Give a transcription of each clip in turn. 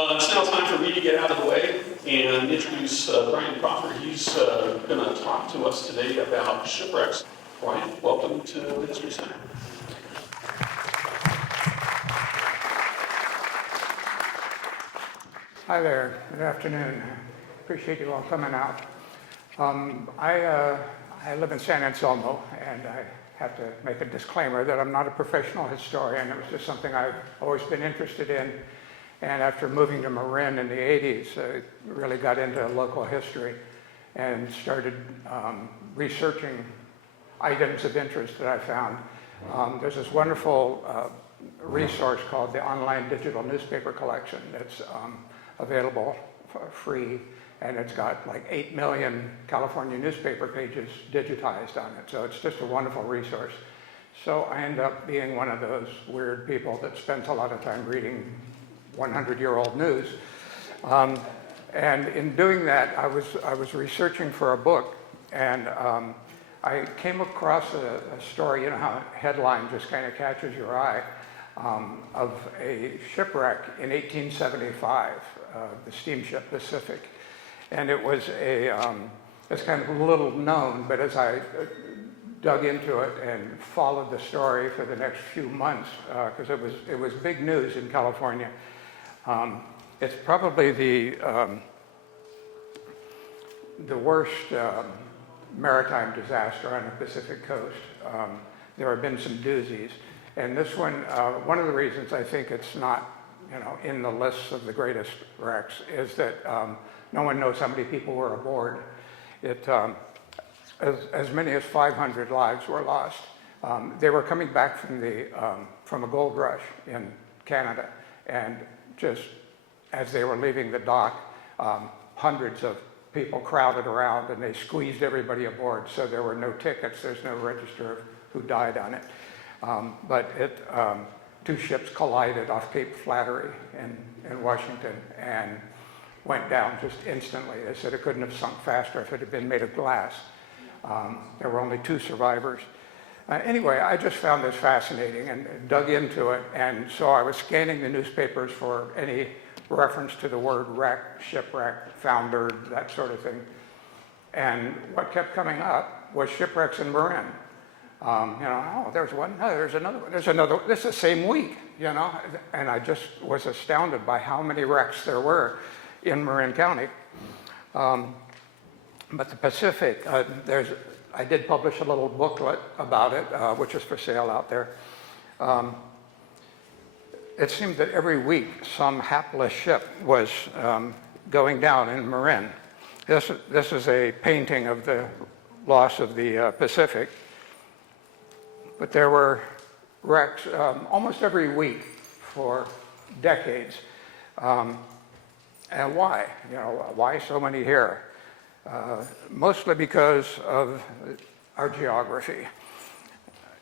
It's now time for me to get out of the way and introduce Brian Crawford. He's going to talk to us today about shipwrecks. Brian, welcome to the History Center. Hi there. Good afternoon. Appreciate you all coming out. I live in San Anselmo, and I have to make a disclaimer that I'm not a professional historian. It was just something I've always been interested in. And after moving to Marin in the 80s, I really got into local history and started researching items of interest that I found. There's this wonderful resource called the Online Digital Newspaper Collection that's available for free, and it's got like 8 million California newspaper pages digitized on it. So it's just a wonderful resource. So I end up being one of those weird people that spends a lot of time reading 100-year-old news. And in doing that, I was researching for a book, and I came across a story, you know how a headline just kind of catches your eye, of a shipwreck in 1875, the steamship Pacific. And it was it's kind of little known, but as I dug into it and followed the story for the next few months, because it was big news in California. It's probably the worst maritime disaster on the Pacific coast. There have been some doozies, and this one of the reasons I think it's not, in the list of the greatest wrecks is that no one knows how many people were aboard. As many as 500 lives were lost. They were coming back from a gold rush in Canada, and just as they were leaving the dock, hundreds of people crowded around and they squeezed everybody aboard, so there were no tickets, there's no register of who died on it. But two ships collided off Cape Flattery in Washington and went down just instantly. They said it couldn't have sunk faster if it had been made of glass. There were only 2 survivors. Anyway, I just found this fascinating and dug into it, and so I was scanning the newspapers for any reference to the word wreck, shipwreck, foundered, that sort of thing. And what kept coming up was shipwrecks in Marin. There's one, no, there's another one, there's another, this is the same week, and I just was astounded by how many wrecks there were in Marin County. But the Pacific, I did publish a little booklet about it, which is for sale out there. It seemed that every week some hapless ship was going down in Marin. This is a painting of the loss of the Pacific. But there were wrecks almost every week for decades. And why? Why so many here? Mostly because of our geography.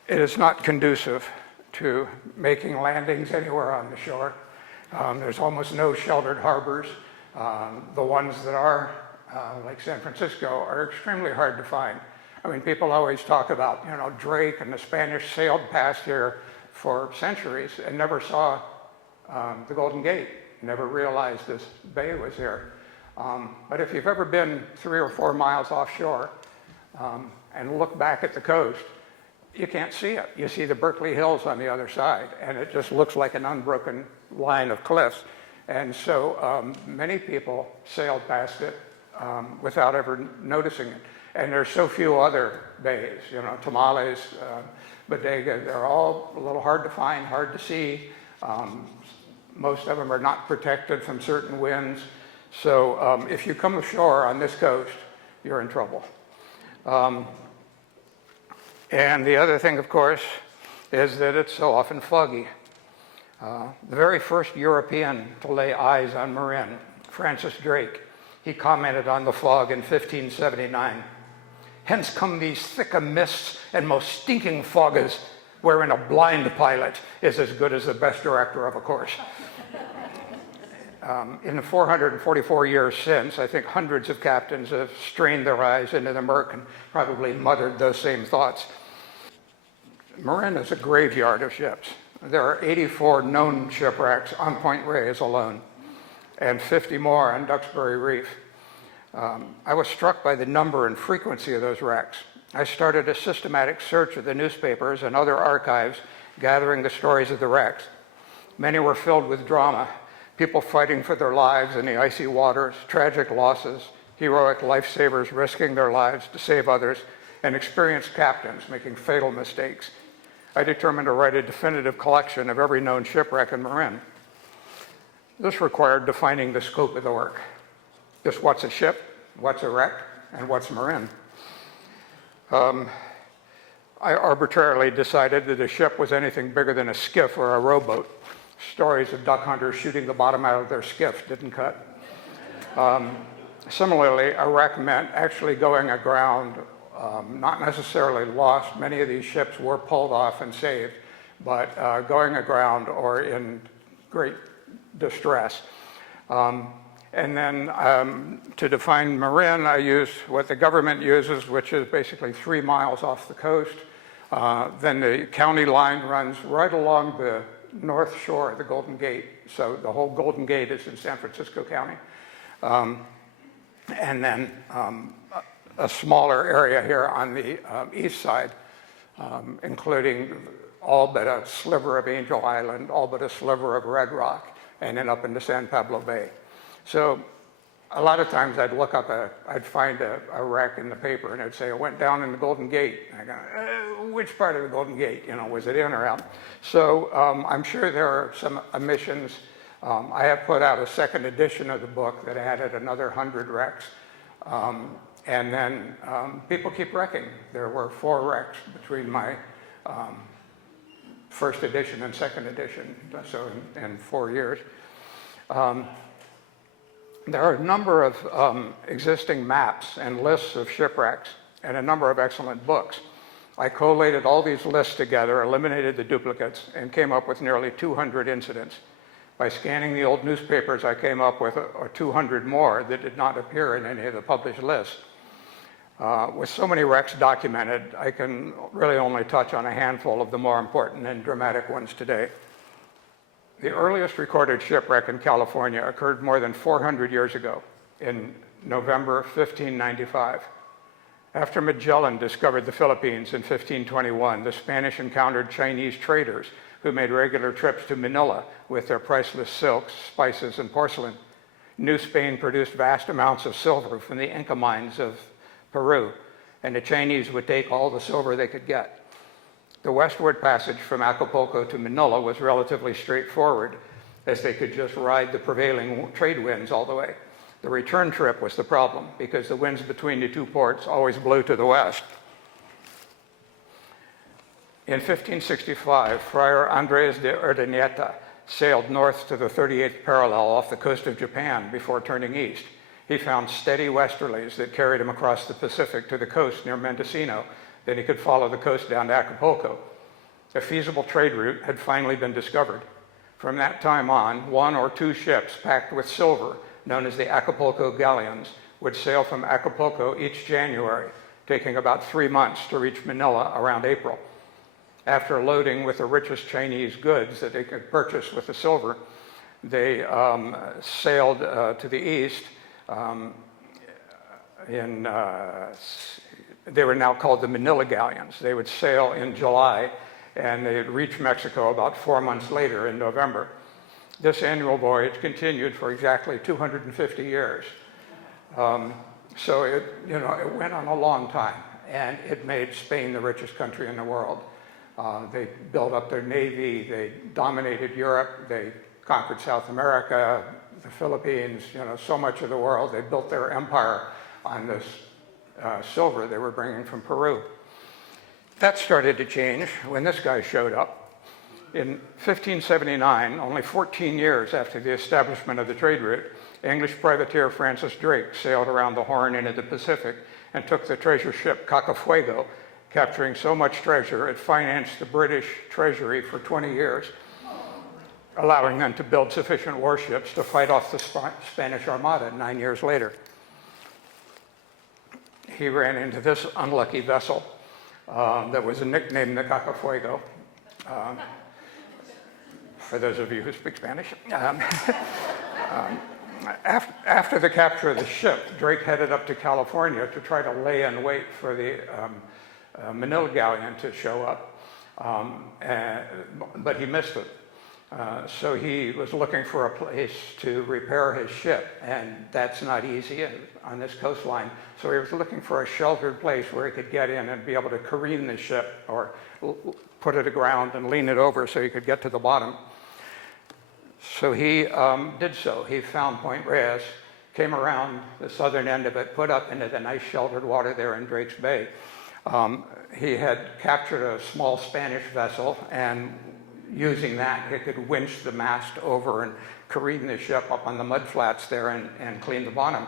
It is not conducive to making landings anywhere on the shore. There's almost no sheltered harbors. The ones that are, like San Francisco, are extremely hard to find. I mean, people always talk about, Drake and the Spanish sailed past here for centuries and never saw the Golden Gate, never realized this bay was here. But if you've ever been 3 or 4 miles offshore and look back at the coast, you can't see it. You see the Berkeley Hills on the other side, and it just looks like an unbroken line of cliffs. And so many people sailed past it without ever noticing it. And there's so few other bays, Tomales, Bodega, they're all a little hard to find, hard to see. Most of them are not protected from certain winds. So if you come ashore on this coast, you're in trouble. And the other thing, of course, is that it's so often foggy. The very first European to lay eyes on Marin, Francis Drake, he commented on the fog in 1579. Hence come these thick mists and most stinking fogges, wherein a blind pilot is as good as the best director of a course. In the 444 years since, I think hundreds of captains have strained their eyes into the murk and probably muttered those same thoughts. Marin is a graveyard of ships. There are 84 known shipwrecks on Point Reyes alone. and 50 more on Duxbury Reef. I was struck by the number and frequency of those wrecks. I started a systematic search of the newspapers and other archives, gathering the stories of the wrecks. Many were filled with drama, people fighting for their lives in the icy waters, tragic losses, heroic lifesavers risking their lives to save others, and experienced captains making fatal mistakes. I determined to write a definitive collection of every known shipwreck in Marin. This required defining the scope of the work. Just what's a ship, what's a wreck, and what's Marin. I arbitrarily decided that a ship was anything bigger than a skiff or a rowboat. Stories of duck hunters shooting the bottom out of their skiff didn't cut. Similarly, a wreck meant actually going aground, not necessarily lost. Many of these ships were pulled off and saved, but going aground or in great distress. And then to define Marin, I used what the government uses, which is basically 3 miles off the coast. Then the county line runs right along the north shore of the Golden Gate. So the whole Golden Gate is in San Francisco County. And then a smaller area here on the east side, including all but a sliver of Angel Island, all but a sliver of Red Rock, and then up into San Pablo Bay. So a lot of times I'd look up I'd find a wreck in the paper and it'd say, it went down in the Golden Gate. And I go, which part of the Golden Gate? You know, was it in or out? So I'm sure there are some omissions. I have put out a second edition of the book that added another 100 wrecks. And then people keep wrecking. There were 4 wrecks between my first edition and second edition, so in 4 years. There are a number of existing maps and lists of shipwrecks and a number of excellent books. I collated all these lists together, eliminated the duplicates, and came up with nearly 200 incidents. By scanning the old newspapers, I came up with 200 more that did not appear in any of the published lists. With so many wrecks documented, I can really only touch on a handful of the more important and dramatic ones today. The earliest recorded shipwreck in California occurred more than 400 years ago, in November 1595. After Magellan discovered the Philippines in 1521, the Spanish encountered Chinese traders who made regular trips to Manila with their priceless silks, spices, and porcelain. New Spain produced vast amounts of silver from the Inca mines of Peru, and the Chinese would take all the silver they could get. The westward passage from Acapulco to Manila was relatively straightforward, as they could just ride the prevailing trade winds all the way. The return trip was the problem, because the winds between the 2 ports always blew to the west. In 1565, Friar Andres de Urdaneta sailed north to the 38th parallel off the coast of Japan before turning east. He found steady westerlies that carried him across the Pacific to the coast near Mendocino. Then he could follow the coast down to Acapulco. A feasible trade route had finally been discovered. From that time on, 1 or 2 ships packed with silver, known as the Acapulco galleons, would sail from Acapulco each January, taking about 3 months to reach Manila around April. After loading with the richest Chinese goods that they could purchase with the silver, they sailed to the east. They were now called the Manila galleons. They would sail in July, and they would reach Mexico about 4 months later in November. This annual voyage continued for exactly 250 years. So it went on a long time, and it made Spain the richest country in the world. They built up their navy, they dominated Europe, they conquered South America, the Philippines, so much of the world. They built their empire on this silver they were bringing from Peru. That started to change when this guy showed up. In 1579, only 14 years after the establishment of the trade route, English privateer Francis Drake sailed around the Horn into the Pacific and took the treasure ship Cacafuego, capturing so much treasure it financed the British Treasury for 20 years, allowing them to build sufficient warships to fight off the Spanish Armada 9 years later. He ran into this unlucky vessel that was nicknamed the Cacafuego, for those of you who speak Spanish. After the capture of the ship, Drake headed up to California to try to lay in wait for the Manila galleon to show up, but he missed it. So he was looking for a place to repair his ship, and that's not easy on this coastline. So he was looking for a sheltered place where he could get in and be able to careen the ship or put it aground and lean it over so he could get to the bottom. So he did so. He found Point Reyes, came around the southern end of it, put up into the nice sheltered water there in Drake's Bay. He had captured a small Spanish vessel, and using that, he could winch the mast over and careen the ship up on the mud flats there and clean the bottom.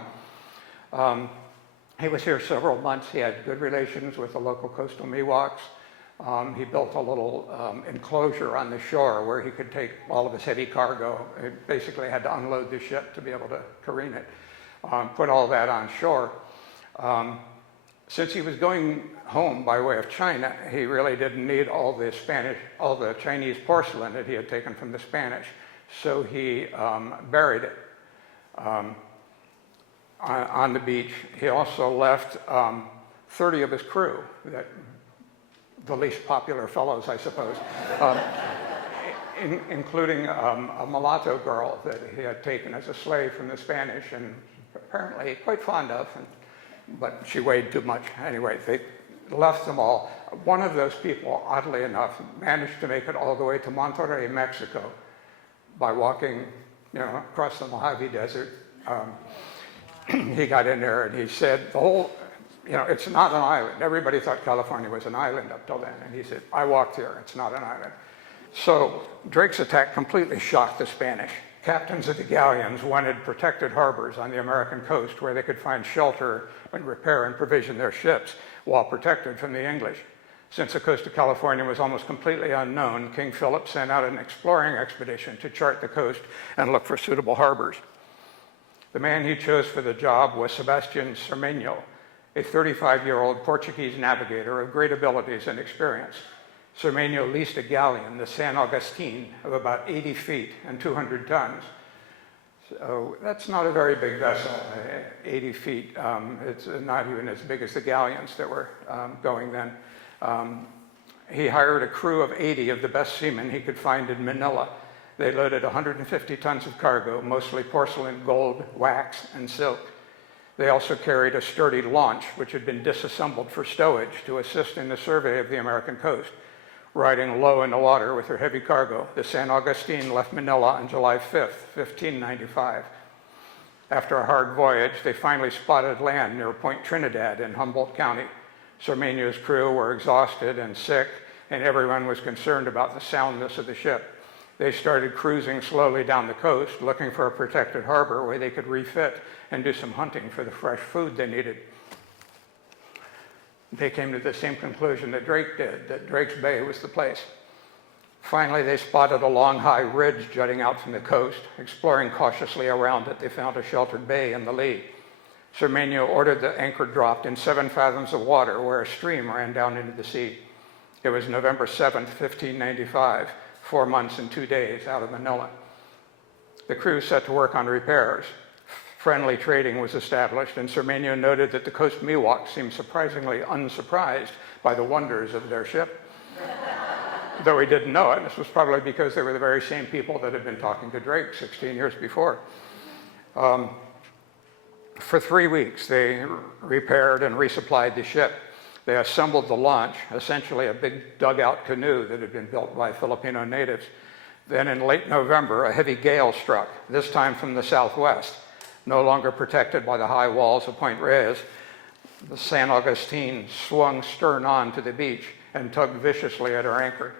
He was here several months. He had good relations with the local coastal Miwoks. He built a little enclosure on the shore where he could take all of his heavy cargo. He basically had to unload the ship to be able to careen it. Put all that on shore. Since he was going home by way of China, he really didn't need all the Chinese porcelain that he had taken from the Spanish. So he buried it on the beach. He also left 30 of his crew, the least popular fellows, I suppose, including a mulatto girl that he had taken as a slave from the Spanish and apparently quite fond of, but she weighed too much. Anyway, they left them all. One of those people, oddly enough, managed to make it all the way to Monterrey, Mexico by walking, across the Mojave Desert. He got in there and he said, it's not an island. Everybody thought California was an island up till then. And he said, I walked here, it's not an island. So Drake's attack completely shocked the Spanish. Captains of the galleons wanted protected harbors on the American coast where they could find shelter and repair and provision their ships while protected from the English. Since the coast of California was almost completely unknown, King Philip sent out an exploring expedition to chart the coast and look for suitable harbors. The man he chose for the job was Sebastian Cermeño, a 35-year-old Portuguese navigator of great abilities and experience. Cermeño leased a galleon, the San Agustin, of about 80 feet and 200 tons. So that's not a very big vessel, 80 feet. It's not even as big as the galleons that were going then. He hired a crew of 80 of the best seamen he could find in Manila. They loaded 150 tons of cargo, mostly porcelain, gold, wax, and silk. They also carried a sturdy launch, which had been disassembled for stowage to assist in the survey of the American coast. Riding low in the water with her heavy cargo, the San Agustin left Manila on July 5th, 1595. After a hard voyage, they finally spotted land near Point Trinidad in Humboldt County. Cermeño's crew were exhausted and sick, and everyone was concerned about the soundness of the ship. They started cruising slowly down the coast, looking for a protected harbor where they could refit and do some hunting for the fresh food they needed. They came to the same conclusion that Drake did, that Drake's Bay was the place. Finally, they spotted a long, high ridge jutting out from the coast. Exploring cautiously around it, they found a sheltered bay in the lee. Cermeño ordered the anchor dropped in 7 fathoms of water where a stream ran down into the sea. It was November 7th, 1595, 4 months and 2 days out of Manila. The crew set to work on repairs. Friendly trading was established, and Cermeño noted that the coast Miwoks seemed surprisingly unsurprised by the wonders of their ship. Though he didn't know it, this was probably because they were the very same people that had been talking to Drake 16 years before. For 3 weeks, they repaired and resupplied the ship. They assembled the launch, essentially a big dugout canoe that had been built by Filipino natives. Then in late November, a heavy gale struck, this time from the southwest. No longer protected by the high walls of Point Reyes, the San Agustin swung stern on to the beach and tugged viciously at her anchor.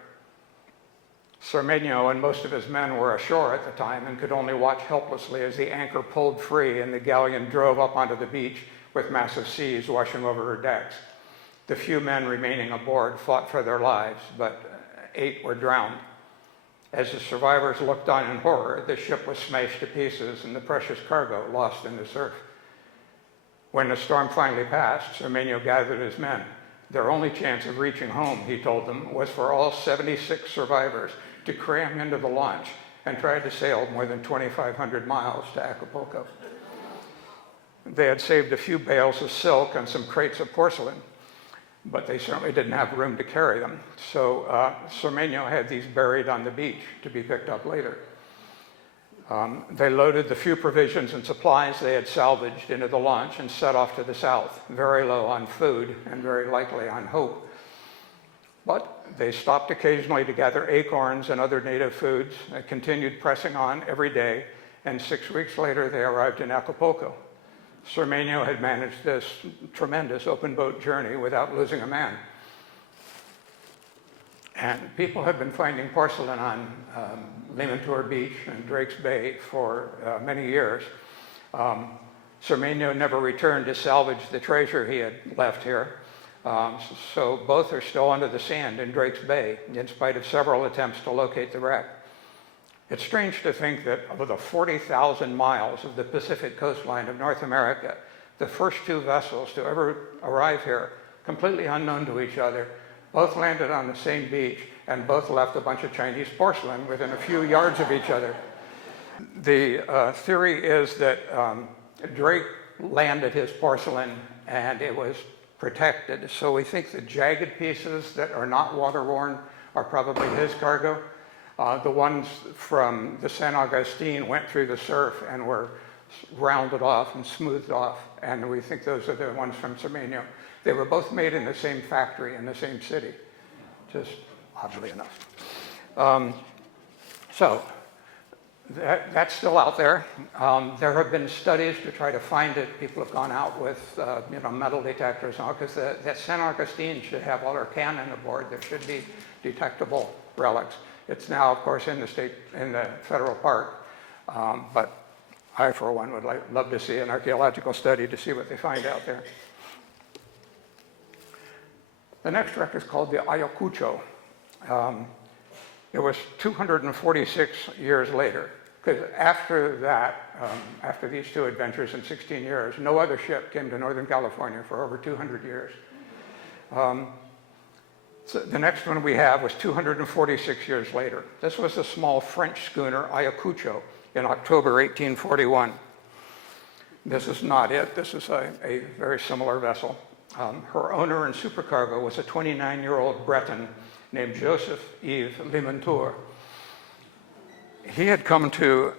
Cermeño and most of his men were ashore at the time and could only watch helplessly as the anchor pulled free and the galleon drove up onto the beach with massive seas washing over her decks. The few men remaining aboard fought for their lives, but 8 were drowned. As the survivors looked on in horror, the ship was smashed to pieces and the precious cargo lost in the surf. When the storm finally passed, Cermeño gathered his men. Their only chance of reaching home, he told them, was for all 76 survivors to cram into the launch and tried to sail more than 2,500 miles to Acapulco. They had saved a few bales of silk and some crates of porcelain, but they certainly didn't have room to carry them. So Cermeño had these buried on the beach to be picked up later. They loaded the few provisions and supplies they had salvaged into the launch and set off to the south, very low on food and very likely on hope. But they stopped occasionally to gather acorns and other native foods and continued pressing on every day, and 6 weeks later they arrived in Acapulco. Cermeño had managed this tremendous open boat journey without losing a man. And people have been finding porcelain on Limantour Beach and Drake's Bay for many years. Cermeño never returned to salvage the treasure he had left here. So both are still under the sand in Drake's Bay, in spite of several attempts to locate the wreck. It's strange to think that of the 40,000 miles of the Pacific coastline of North America, the first two vessels to ever arrive here, completely unknown to each other, both landed on the same beach and both left a bunch of Chinese porcelain within a few yards of each other. The theory is that Drake landed his porcelain and it was protected. So we think the jagged pieces that are not water-worn are probably his cargo. The ones from the San Agustin went through the surf and were rounded off and smoothed off, and we think those are the ones from Cermeño. They were both made in the same factory in the same city, just oddly enough. So that's still out there. There have been studies to try to find it. People have gone out with metal detectors and all, because that San Agustin should have all their cannon aboard. There should be detectable relics. It's now, of course, in the federal park, but I, for one, would love to see an archaeological study to see what they find out there. The next wreck is called the Ayacucho. It was 246 years later, because after that, after these two adventures in 16 years, no other ship came to Northern California for over 200 years. So the next one we have was 246 years later. This was a small French schooner, Ayacucho, in October 1841. This is not it. This is a very similar vessel. Her owner and supercargo was a 29-year-old Breton named Joseph-Yves Limantour. He had come to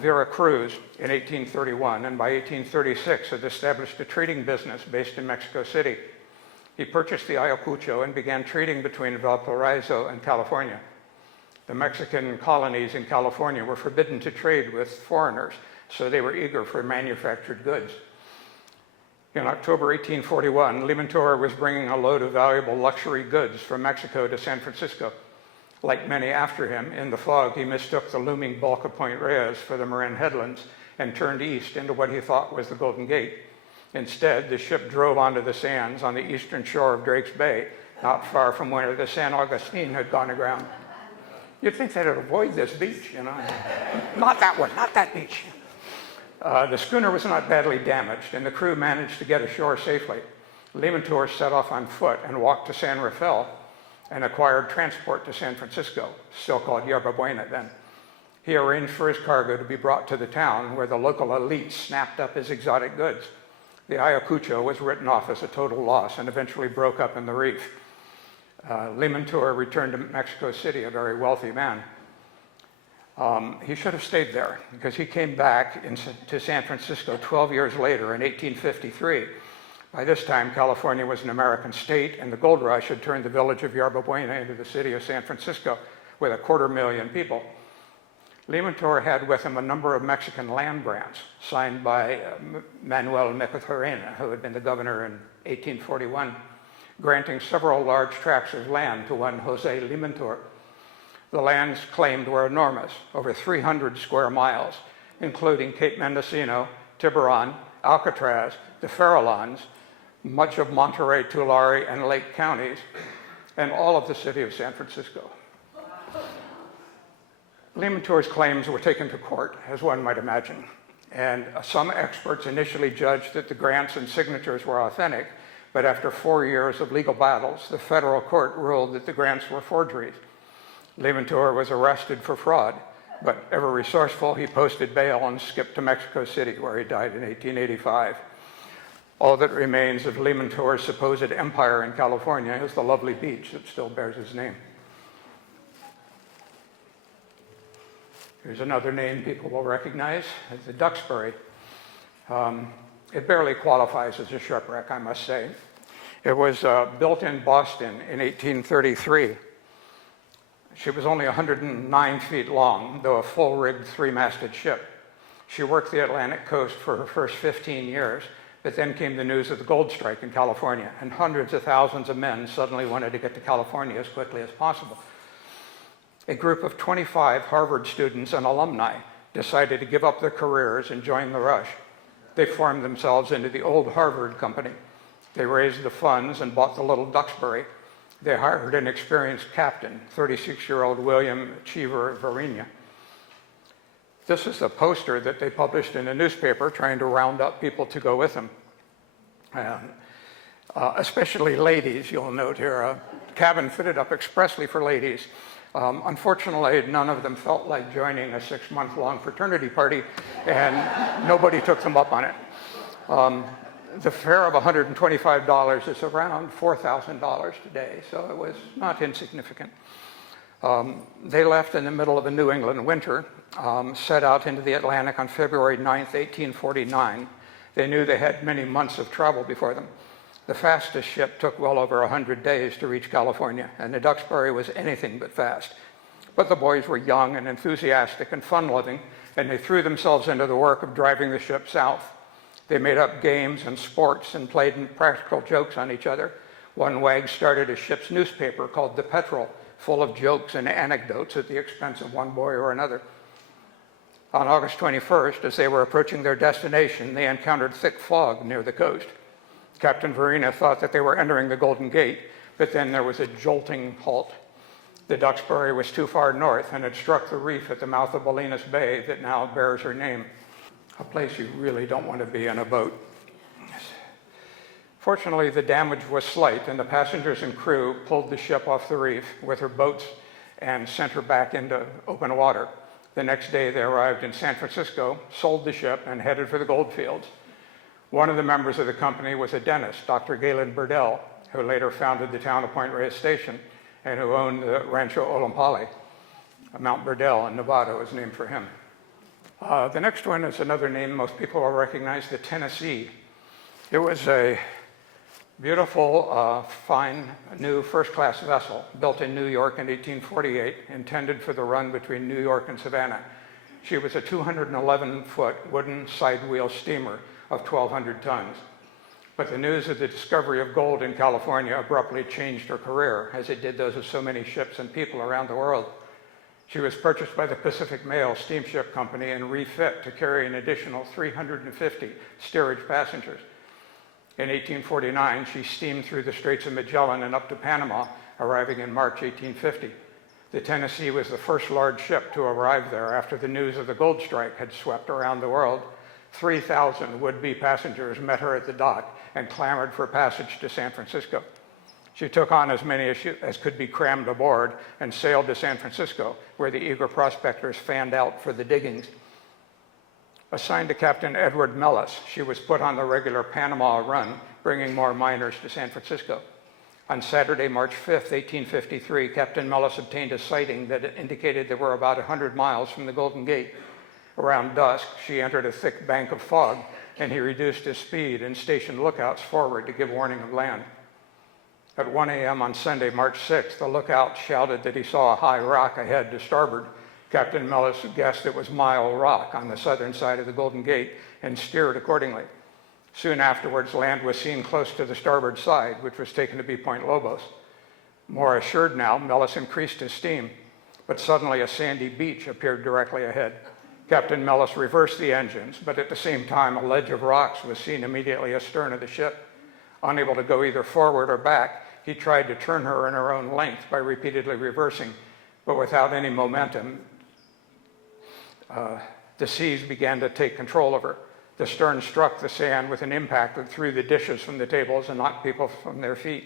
Veracruz in 1831, and by 1836 had established a trading business based in Mexico City. He purchased the Ayacucho and began trading between Valparaiso and California. The Mexican colonies in California were forbidden to trade with foreigners, so they were eager for manufactured goods. In October 1841, Limantour was bringing a load of valuable luxury goods from Mexico to San Francisco. Like many after him, in the fog, he mistook the looming bulk of Point Reyes for the Marin headlands and turned east into what he thought was the Golden Gate. Instead, the ship drove onto the sands on the eastern shore of Drake's Bay, not far from where the San Agustin had gone aground. You'd think they'd avoid this beach, Not that one, not that beach. The schooner was not badly damaged, and the crew managed to get ashore safely. Limantour set off on foot and walked to San Rafael and acquired transport to San Francisco, still called Yerba Buena then. He arranged for his cargo to be brought to the town, where the local elite snapped up his exotic goods. The Ayacucho was written off as a total loss and eventually broke up in the reef. Limantour returned to Mexico City, a very wealthy man. He should have stayed there, because he came back to San Francisco 12 years later in 1853. By this time, California was an American state, and the gold rush had turned the village of Yerba Buena into the city of San Francisco with 250,000 people. Limantour had with him a number of Mexican land grants signed by Manuel Micheltorena, who had been the governor in 1841, granting several large tracts of land to one Jose Limantour. The lands claimed were enormous, over 300 square miles, including Cape Mendocino, Tiburon, Alcatraz, the Farallones, much of Monterey, Tulare, and Lake counties, and all of the city of San Francisco. Limantour's claims were taken to court, as one might imagine, and some experts initially judged that the grants and signatures were authentic, but after 4 years of legal battles, the federal court ruled that the grants were forgeries. Limantour was arrested for fraud But ever resourceful, he posted bail and skipped to Mexico City, where he died in 1885. All that remains of Limantour's supposed empire in California is the lovely beach that still bears his name. Here's another name people will recognize, the Duxbury. It barely qualifies as a shipwreck, I must say. It was built in Boston in 1833. She was only 109 feet long, though a full-rigged three-masted ship. She worked the Atlantic coast for her first 15 years, but then came the news of the gold strike in California, and hundreds of thousands of men suddenly wanted to get to California as quickly as possible. A group of 25 Harvard students and alumni decided to give up their careers and join the rush. They formed themselves into the Old Harvard Company. They raised the funds and bought the little Duxbury. They hired an experienced captain, 36-year-old William Cheever Varinia. This is the poster that they published in a newspaper trying to round up people to go with them. Especially ladies, you'll note here, a cabin fitted up expressly for ladies. Unfortunately, none of them felt like joining a 6-month-long fraternity party, and nobody took them up on it. The fare of $125 is around $4,000 today, so it was not insignificant. They left in the middle of a New England winter, set out into the Atlantic on February 9th, 1849. They knew they had many months of travel before them. The fastest ship took well over 100 days to reach California, and the Duxbury was anything but fast. But the boys were young and enthusiastic and fun-loving, and they threw themselves into the work of driving the ship south. They made up games and sports and played practical jokes on each other. One wag started a ship's newspaper called The Petrel, full of jokes and anecdotes at the expense of one boy or another. On August 21st, as they were approaching their destination, they encountered thick fog near the coast. Captain Varinia thought that they were entering the Golden Gate, but then there was a jolting halt. The Duxbury was too far north and had struck the reef at the mouth of Bolinas Bay that now bears her name. A place you really don't want to be in a boat. Fortunately, the damage was slight, and the passengers and crew pulled the ship off the reef with her boats and sent her back into open water. The next day, they arrived in San Francisco, sold the ship, and headed for the gold fields. One of the members of the company was a dentist, Dr. Galen Burdell, who later founded the town of Point Reyes Station and who owned the Rancho Olampale. Mount Burdell in Nevada was named for him. The next one is another name most people will recognize, the Tennessee. It was a beautiful, fine, new first-class vessel built in New York in 1848, intended for the run between New York and Savannah. She was a 211-foot wooden side-wheel steamer of 1,200 tons. But the news of the discovery of gold in California abruptly changed her career, as it did those of so many ships and people around the world. She was purchased by the Pacific Mail Steamship Company and refit to carry an additional 350 steerage passengers. In 1849, she steamed through the Straits of Magellan and up to Panama, arriving in March 1850. The Tennessee was the first large ship to arrive there after the news of the gold strike had swept around the world. 3,000 would-be passengers met her at the dock and clamored for passage to San Francisco. She took on as many as could be crammed aboard and sailed to San Francisco, where the eager prospectors fanned out for the diggings. Assigned to Captain Edward Mellis, she was put on the regular Panama run, bringing more miners to San Francisco. On Saturday, March 5th, 1853, Captain Mellis obtained a sighting that indicated they were about 100 miles from the Golden Gate. Around dusk, she entered a thick bank of fog, and he reduced his speed and stationed lookouts forward to give warning of land. At 1 a.m. on Sunday, March 6th, the lookout shouted that he saw a high rock ahead to starboard. Captain Mellis guessed it was Mile Rock on the southern side of the Golden Gate and steered accordingly. Soon afterwards, land was seen close to the starboard side, which was taken to be Point Lobos. More assured now, Mellis increased his steam, but suddenly a sandy beach appeared directly ahead. Captain Mellis reversed the engines, but at the same time, a ledge of rocks was seen immediately astern of the ship. Unable to go either forward or back, he tried to turn her in her own length by repeatedly reversing, but without any momentum, the seas began to take control of her. The stern struck the sand with an impact that threw the dishes from the tables and knocked people from their feet.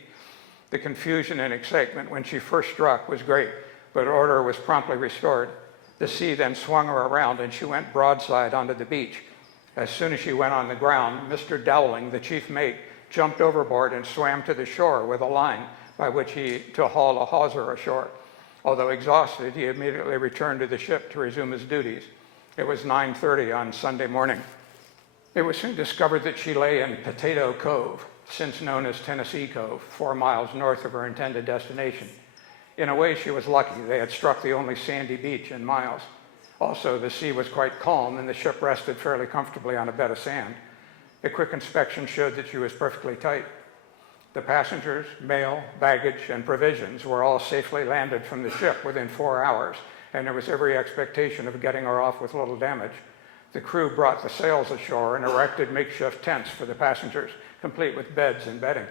The confusion and excitement when she first struck was great, but order was promptly restored. The sea then swung her around and she went broadside onto the beach. As soon as she went on the ground, Mr. Dowling, the chief mate, jumped overboard and swam to the shore with a line by which to haul a hawser ashore. Although exhausted, he immediately returned to the ship to resume his duties. It was 9:30 on Sunday morning. It was soon discovered that she lay in Potato Cove, since known as Tennessee Cove, 4 miles north of her intended destination. In a way, she was lucky. They had struck the only sandy beach in miles. Also, the sea was quite calm, and the ship rested fairly comfortably on a bed of sand. A quick inspection showed that she was perfectly tight. The passengers, mail, baggage, and provisions were all safely landed from the ship within 4 hours, and there was every expectation of getting her off with little damage. The crew brought the sails ashore and erected makeshift tents for the passengers, complete with beds and bedding.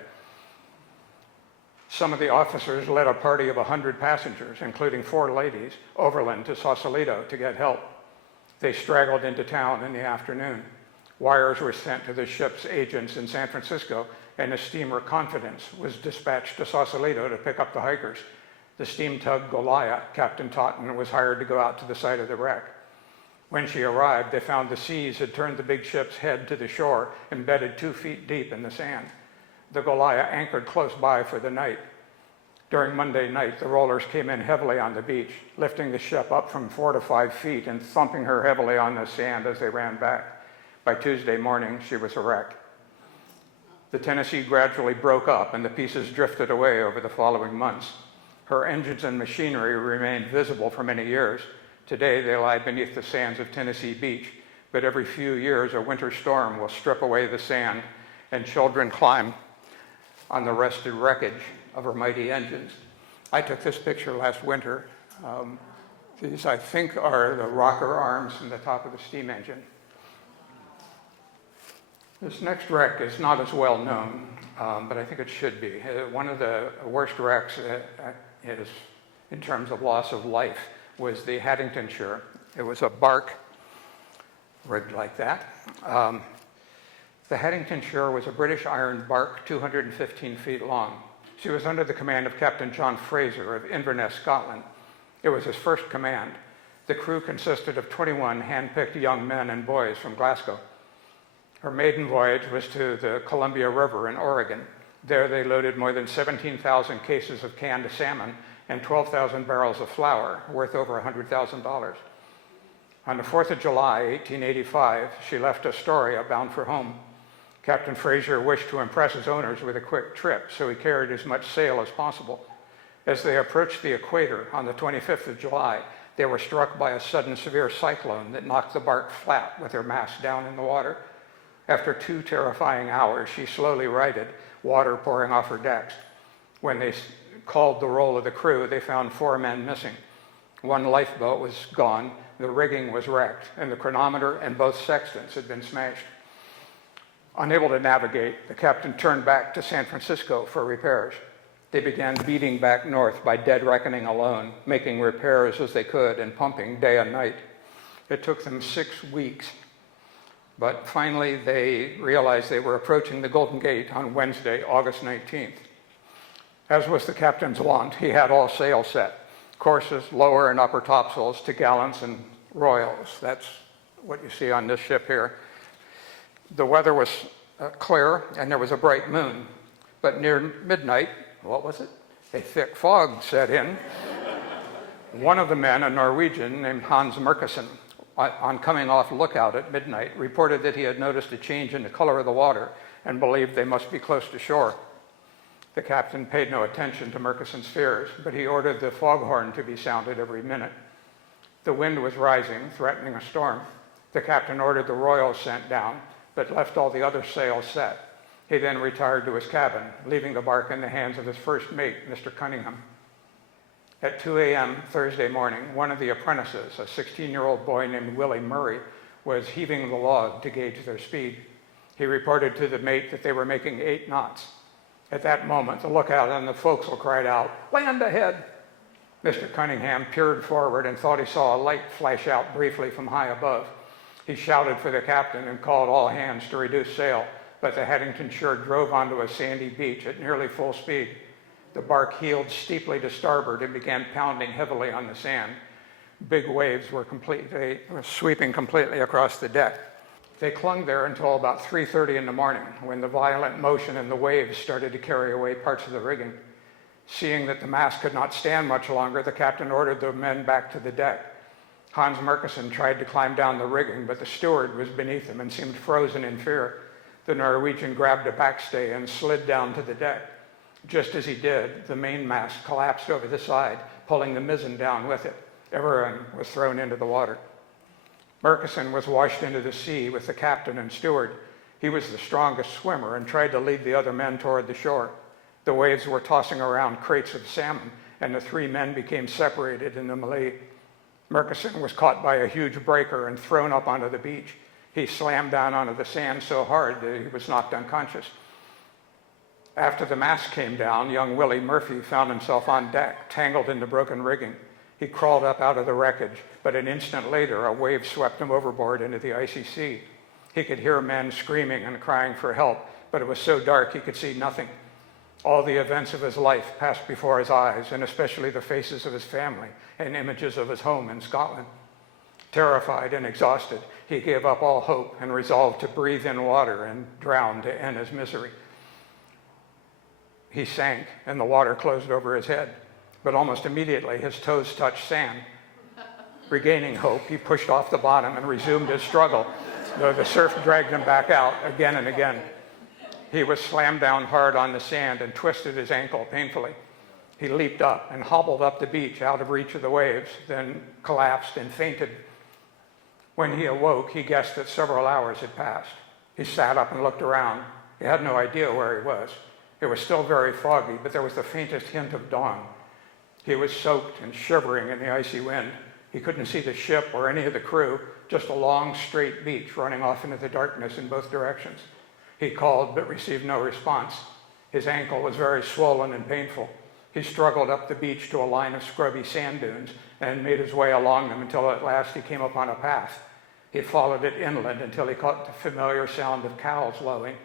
Some of the officers led a party of 100 passengers, including 4 ladies, overland to Sausalito to get help. They straggled into town in the afternoon. Wires were sent to the ship's agents in San Francisco, and the steamer Confidence was dispatched to Sausalito to pick up the hikers. The steam tug Goliath, Captain Totten, was hired to go out to the site of the wreck. When she arrived, they found the seas had turned the big ship's head to the shore, embedded 2 feet deep in the sand. The Goliath anchored close by for the night. During Monday night, the rollers came in heavily on the beach, lifting the ship up from 4 to 5 feet and thumping her heavily on the sand as they ran back. By Tuesday morning, she was a wreck. The Tennessee gradually broke up and the pieces drifted away over the following months. Her engines and machinery remained visible for many years. Today, they lie beneath the sands of Tennessee Beach, but every few years, a winter storm will strip away the sand and children climb on the rusted wreckage of her mighty engines. I took this picture last winter. These, I think, are the rocker arms in the top of the steam engine. This next wreck is not as well known, but I think it should be. One of the worst wrecks is, in terms of loss of life, was the Headington Shure. It was a bark rigged like that. The Headington Shure was a British iron bark, 215 feet long. She was under the command of Captain John Fraser of Inverness, Scotland. It was his first command. The crew consisted of 21 hand-picked young men and boys from Glasgow. Her maiden voyage was to the Columbia River in Oregon. There they loaded more than 17,000 cases of canned salmon and 12,000 barrels of flour, worth over $100,000. On the 4th of July, 1885, she left Astoria bound for home. Captain Fraser wished to impress his owners with a quick trip, so he carried as much sail as possible. As they approached the equator on the 25th of July, they were struck by a sudden severe cyclone that knocked the bark flat with her mast down in the water. After 2 terrifying hours, she slowly righted, water pouring off her decks. When they called the roll of the crew, they found 4 men missing. 1 lifeboat was gone, the rigging was wrecked, and the chronometer and both sextants had been smashed. Unable to navigate, the captain turned back to San Francisco for repairs. They began beating back north by dead reckoning alone, making repairs as they could and pumping day and night. It took them 6 weeks, but finally they realized they were approaching the Golden Gate on Wednesday, August 19th. As was the captain's wont, he had all sail set, courses, lower and upper topsails to gallants and royals. That's what you see on this ship here. The weather was clear and there was a bright moon, but near midnight, what was it? A thick fog set in. One of the men, a Norwegian named Hans Murkison, on coming off lookout at midnight, reported that he had noticed a change in the color of the water and believed they must be close to shore. The captain paid no attention to Murkison's fears, but he ordered the foghorn to be sounded every minute. The wind was rising, threatening a storm. The captain ordered the royals sent down, but left all the other sails set. He then retired to his cabin, leaving the bark in the hands of his first mate, Mr. Cunningham. At 2 a.m. Thursday morning, one of the apprentices, a 16-year-old boy named Willie Murray, was heaving the log to gauge their speed. He reported to the mate that they were making 8 knots. At that moment, the lookout on the forecastle cried out, "Land ahead!" Mr. Cunningham peered forward and thought he saw a light flash out briefly from high above. He shouted for the captain and called all hands to reduce sail, but the Headington Shure drove onto a sandy beach at nearly full speed. The bark heeled steeply to starboard and began pounding heavily on the sand. Big waves were sweeping completely across the deck. They clung there until about 3:30 in the morning, when the violent motion and the waves started to carry away parts of the rigging. Seeing that the mast could not stand much longer, the captain ordered the men back to the deck. Hans Murkison tried to climb down the rigging, but the steward was beneath him and seemed frozen in fear. The Norwegian grabbed a backstay and slid down to the deck. Just as he did, the mainmast collapsed over the side, pulling the mizzen down with it. Everyone was thrown into the water. Murkison was washed into the sea with the captain and steward. He was the strongest swimmer and tried to lead the other men toward the shore. The waves were tossing around crates of salmon, and the three men became separated in the melee. Murkison was caught by a huge breaker and thrown up onto the beach. He slammed down onto the sand so hard that he was knocked unconscious. After the mast came down, young Willie Murphy found himself on deck, tangled in the broken rigging. He crawled up out of the wreckage, but an instant later, a wave swept him overboard into the icy sea. He could hear men screaming and crying for help, but it was so dark he could see nothing. All the events of his life passed before his eyes, and especially the faces of his family and images of his home in Scotland. Terrified and exhausted, he gave up all hope and resolved to breathe in water and drown to end his misery. He sank, and the water closed over his head, but almost immediately his toes touched sand. Regaining hope, he pushed off the bottom and resumed his struggle, though the surf dragged him back out again and again. He was slammed down hard on the sand and twisted his ankle painfully. He leaped up and hobbled up the beach out of reach of the waves, then collapsed and fainted. When he awoke, he guessed that several hours had passed. He sat up and looked around. He had no idea where he was. It was still very foggy, but there was the faintest hint of dawn. He was soaked and shivering in the icy wind. He couldn't see the ship or any of the crew, just a long, straight beach running off into the darkness in both directions. He called but received no response. His ankle was very swollen and painful. He struggled up the beach to a line of scrubby sand dunes and made his way along them until at last he came upon a path. He followed it inland until he caught the familiar sound of cows lowing.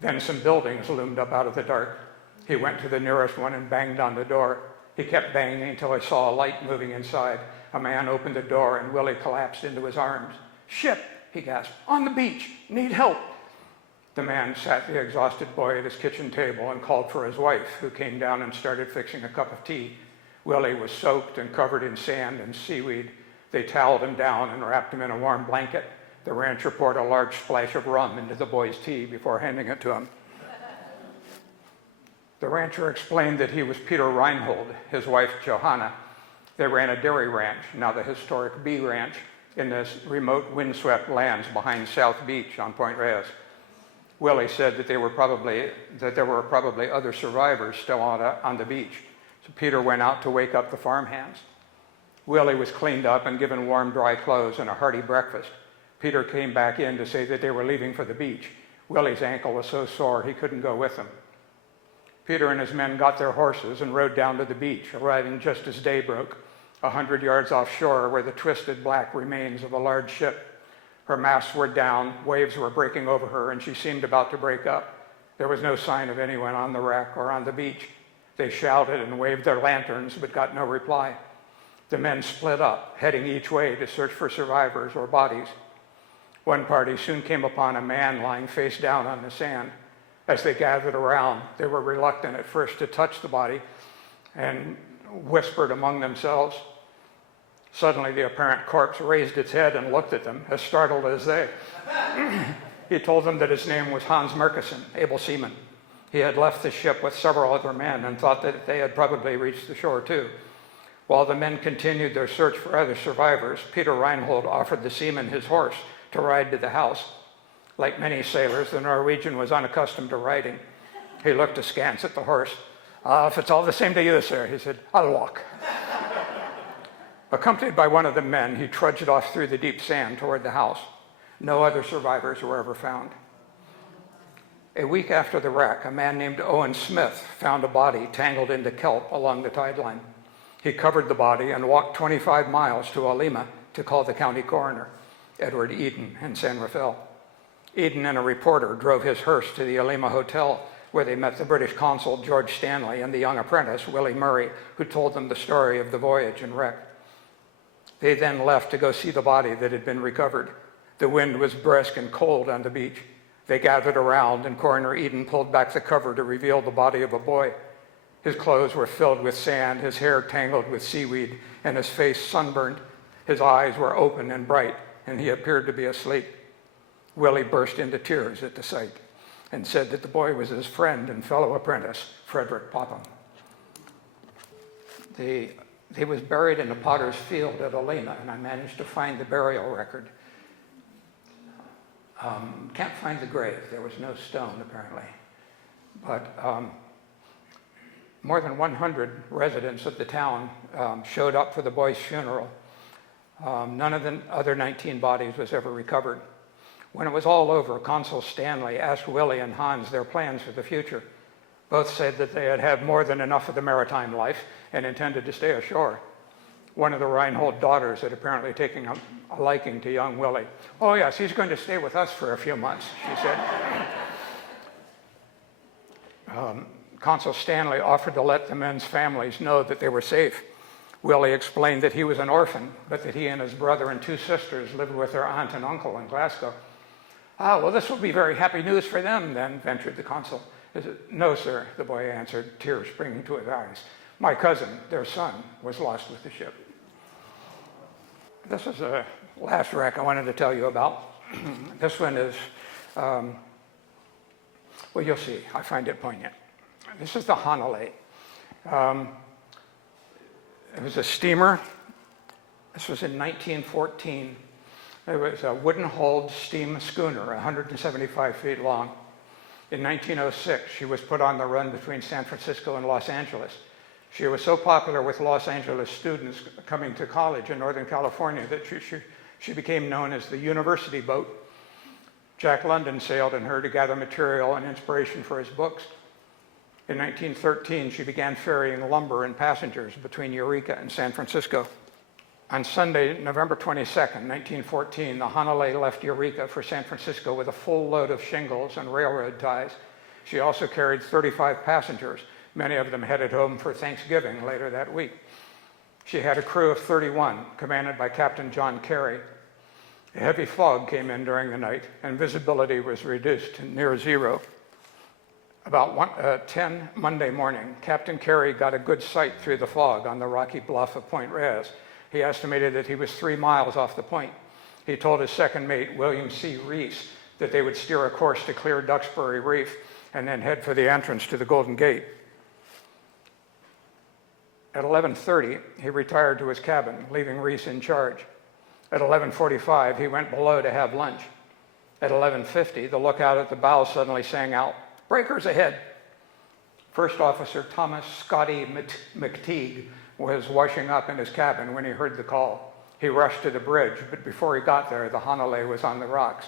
Then some buildings loomed up out of the dark. He went to the nearest one and banged on the door. He kept banging until he saw a light moving inside. A man opened the door and Willie collapsed into his arms. "Ship," he gasped, "on the beach, need help." The man sat the exhausted boy at his kitchen table and called for his wife, who came down and started fixing a cup of tea. Willie was soaked and covered in sand and seaweed. They toweled him down and wrapped him in a warm blanket. The rancher poured a large splash of rum into the boy's tea before handing it to him. The rancher explained that he was Peter Reinhold, his wife Johanna. They ran a dairy ranch, now the historic Bee Ranch, in the remote windswept lands behind South Beach on Point Reyes. Willie said that there were probably other survivors still on the beach. So Peter went out to wake up the farmhands. Willie was cleaned up and given warm, dry clothes and a hearty breakfast. Peter came back in to say that they were leaving for the beach. Willie's ankle was so sore he couldn't go with them. Peter and his men got their horses and rode down to the beach, arriving just as day broke, 100 yards offshore were the twisted black remains of a large ship. Her masts were down, waves were breaking over her, and she seemed about to break up. There was no sign of anyone on the wreck or on the beach. They shouted and waved their lanterns, but got no reply. The men split up, heading each way to search for survivors or bodies. One party soon came upon a man lying face down on the sand. As they gathered around, they were reluctant at first to touch the body and whispered among themselves. Suddenly, the apparent corpse raised its head and looked at them, as startled as they. He told them that his name was Hans Murkison, able seaman. He had left the ship with several other men and thought that they had probably reached the shore too. While the men continued their search for other survivors, Peter Reinhold offered the seaman his horse to ride to the house. Like many sailors, the Norwegian was unaccustomed to riding. He looked askance at the horse. If it's all the same to you, sir," he said, "I'll walk." Accompanied by one of the men, he trudged off through the deep sand toward the house. No other survivors were ever found. A week after the wreck, a man named Owen Smith found a body tangled into kelp along the tide line. He covered the body and walked 25 miles to Alima to call the county coroner, Edward Eden, in San Rafael. Eden and a reporter drove his hearse to the Alima Hotel, where they met the British consul, George Stanley, and the young apprentice, Willie Murray, who told them the story of the voyage and wreck. They then left to go see the body that had been recovered. The wind was brisk and cold on the beach. They gathered around, and Coroner Eden pulled back the cover to reveal the body of a boy. His clothes were filled with sand, his hair tangled with seaweed, and his face sunburned. His eyes were open and bright, and he appeared to be asleep. Willie burst into tears at the sight and said that the boy was his friend and fellow apprentice, Frederick Popham. He was buried in a potter's field at Olema, and I managed to find the burial record. Can't find the grave. There was no stone, apparently. But more than 100 residents of the town showed up for the boy's funeral. None of the other 19 bodies was ever recovered. When it was all over, Consul Stanley asked Willie and Hans their plans for the future. Both said that they had had more than enough of the maritime life and intended to stay ashore. One of the Reinhold daughters had apparently taken a liking to young Willie. "Oh yes, he's going to stay with us for a few months," she said. Consul Stanley offered to let the men's families know that they were safe. Willie explained that he was an orphan, but that he and his brother and 2 sisters lived with their aunt and uncle in Glasgow. "Ah, well, this will be very happy news for them then," ventured the consul. "No, sir," the boy answered, tears springing to his eyes. "My cousin, their son, was lost with the ship." This is the last wreck I wanted to tell you about. This one is, well, you'll see. I find it poignant. This is the Hanalei. It was a steamer. This was in 1914. It was a wooden-hulled steam schooner, 175 feet long. In 1906, she was put on the run between San Francisco and Los Angeles. She was so popular with Los Angeles students coming to college in Northern California that she became known as the University Boat. Jack London sailed in her to gather material and inspiration for his books. In 1913, she began ferrying lumber and passengers between Eureka and San Francisco. On Sunday, November 22nd, 1914, the Hanalei left Eureka for San Francisco with a full load of shingles and railroad ties. She also carried 35 passengers. Many of them headed home for Thanksgiving later that week. She had a crew of 31, commanded by Captain John Carey. A heavy fog came in during the night, and visibility was reduced to near zero. About 10 Monday morning, Captain Carey got a good sight through the fog on the rocky bluff of Point Reyes. He estimated that he was 3 miles off the point. He told his second mate, William C. Reese, that they would steer a course to clear Duxbury Reef and then head for the entrance to the Golden Gate. At 11:30, he retired to his cabin, leaving Reese in charge. At 11:45, he went below to have lunch. At 11:50, the lookout at the bow suddenly sang out, "Breakers ahead." First Officer Thomas Scotty McTeague was washing up in his cabin when he heard the call. He rushed to the bridge, but before he got there, the Hanalei was on the rocks.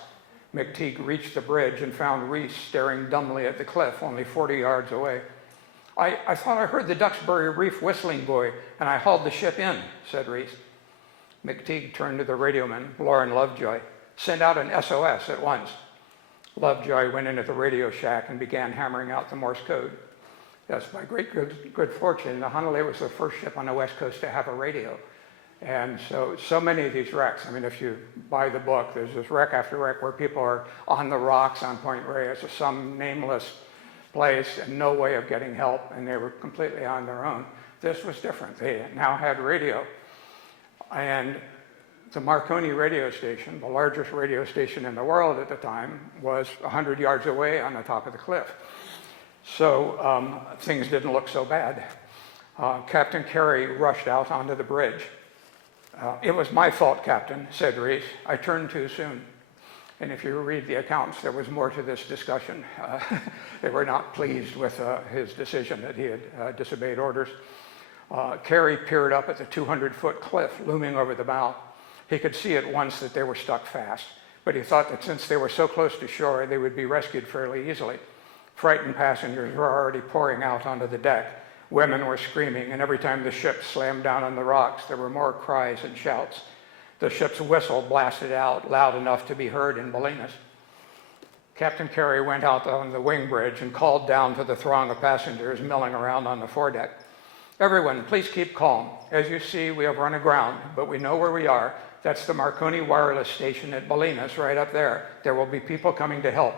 McTeague reached the bridge and found Reese staring dumbly at the cliff only 40 yards away. I thought I heard the Duxbury Reef whistling buoy, and I hauled the ship in," said Reese. McTeague turned to the radioman, Lauren Lovejoy. "Send out an SOS at once." Lovejoy went into the radio shack and began hammering out the Morse code. Yes, by great good fortune, the Hanalei was the first ship on the West Coast to have a radio. And so many of these wrecks, I mean, if you buy the book, there's this wreck after wreck where people are on the rocks on Point Reyes or some nameless place and no way of getting help, and they were completely on their own. This was different. They now had radio. And the Marconi radio station, the largest radio station in the world at the time, was 100 yards away on the top of the cliff. So things didn't look so bad. Captain Carey rushed out onto the bridge. "It was my fault, Captain," said Reese. "I turned too soon." And if you read the accounts, there was more to this discussion. They were not pleased with his decision that he had disobeyed orders. Carey peered up at the 200-foot cliff looming over the bow. He could see at once that they were stuck fast, but he thought that since they were so close to shore, they would be rescued fairly easily. Frightened passengers were already pouring out onto the deck. Women were screaming, and every time the ship slammed down on the rocks, there were more cries and shouts. The ship's whistle blasted out loud enough to be heard in Bolinas. Captain Carey went out on the wing bridge and called down to the throng of passengers milling around on the foredeck. Everyone, please keep calm. As you see, we have run aground, but we know where we are. That's the Marconi wireless station at Bolinas, right up there. There will be people coming to help.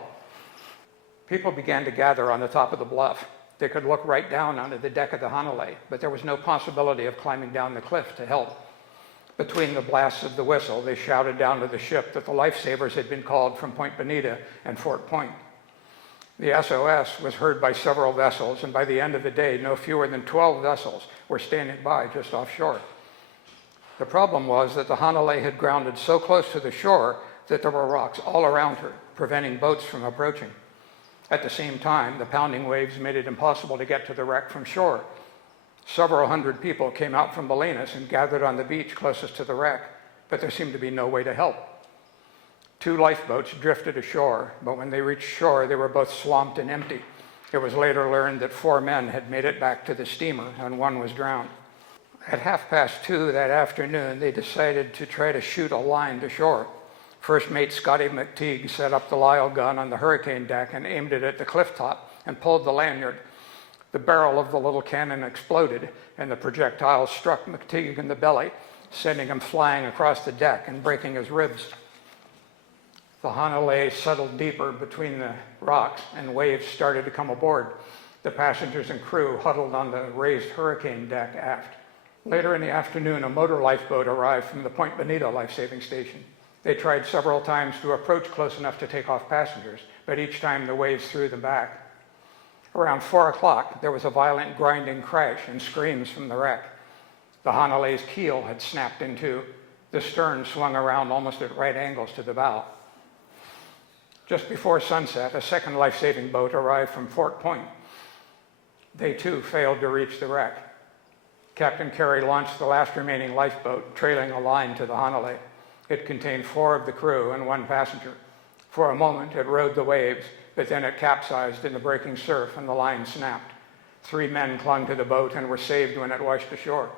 People began to gather on the top of the bluff. They could look right down onto the deck of the Hanalei, but there was no possibility of climbing down the cliff to help. Between the blasts of the whistle, they shouted down to the ship that the lifesavers had been called from Point Bonita and Fort Point. The SOS was heard by several vessels, and by the end of the day, no fewer than 12 vessels were standing by just offshore. The problem was that the Hanalei had grounded so close to the shore that there were rocks all around her, preventing boats from approaching. At the same time, the pounding waves made it impossible to get to the wreck from shore. Several hundred people came out from Bolinas and gathered on the beach closest to the wreck, but there seemed to be no way to help. 2 lifeboats drifted ashore, but when they reached shore, they were both swamped and empty. It was later learned that 4 men had made it back to the steamer, and 1 was drowned. At 2:30 that afternoon, they decided to try to shoot a line to shore. First mate Scotty McTeague set up the Lyle gun on the hurricane deck and aimed it at the cliff top and pulled the lanyard. The barrel of the little cannon exploded, and the projectile struck McTeague in the belly, sending him flying across the deck and breaking his ribs. The Hanalei settled deeper between the rocks, and waves started to come aboard. The passengers and crew huddled on the raised hurricane deck aft. Later in the afternoon, a motor lifeboat arrived from the Point Bonita life-saving station. They tried several times to approach close enough to take off passengers, but each time the waves threw them back. Around 4 o'clock, there was a violent grinding crash and screams from the wreck. The Hanalei's keel had snapped in two. The stern swung around almost at right angles to the bow. Just before sunset, a second life-saving boat arrived from Fort Point. They too failed to reach the wreck. Captain Carey launched the last remaining lifeboat, trailing a line to the Hanalei. It contained 4 of the crew and 1 passenger. For a moment, it rode the waves, but then it capsized in the breaking surf and the line snapped. 3 men clung to the boat and were saved when it washed ashore.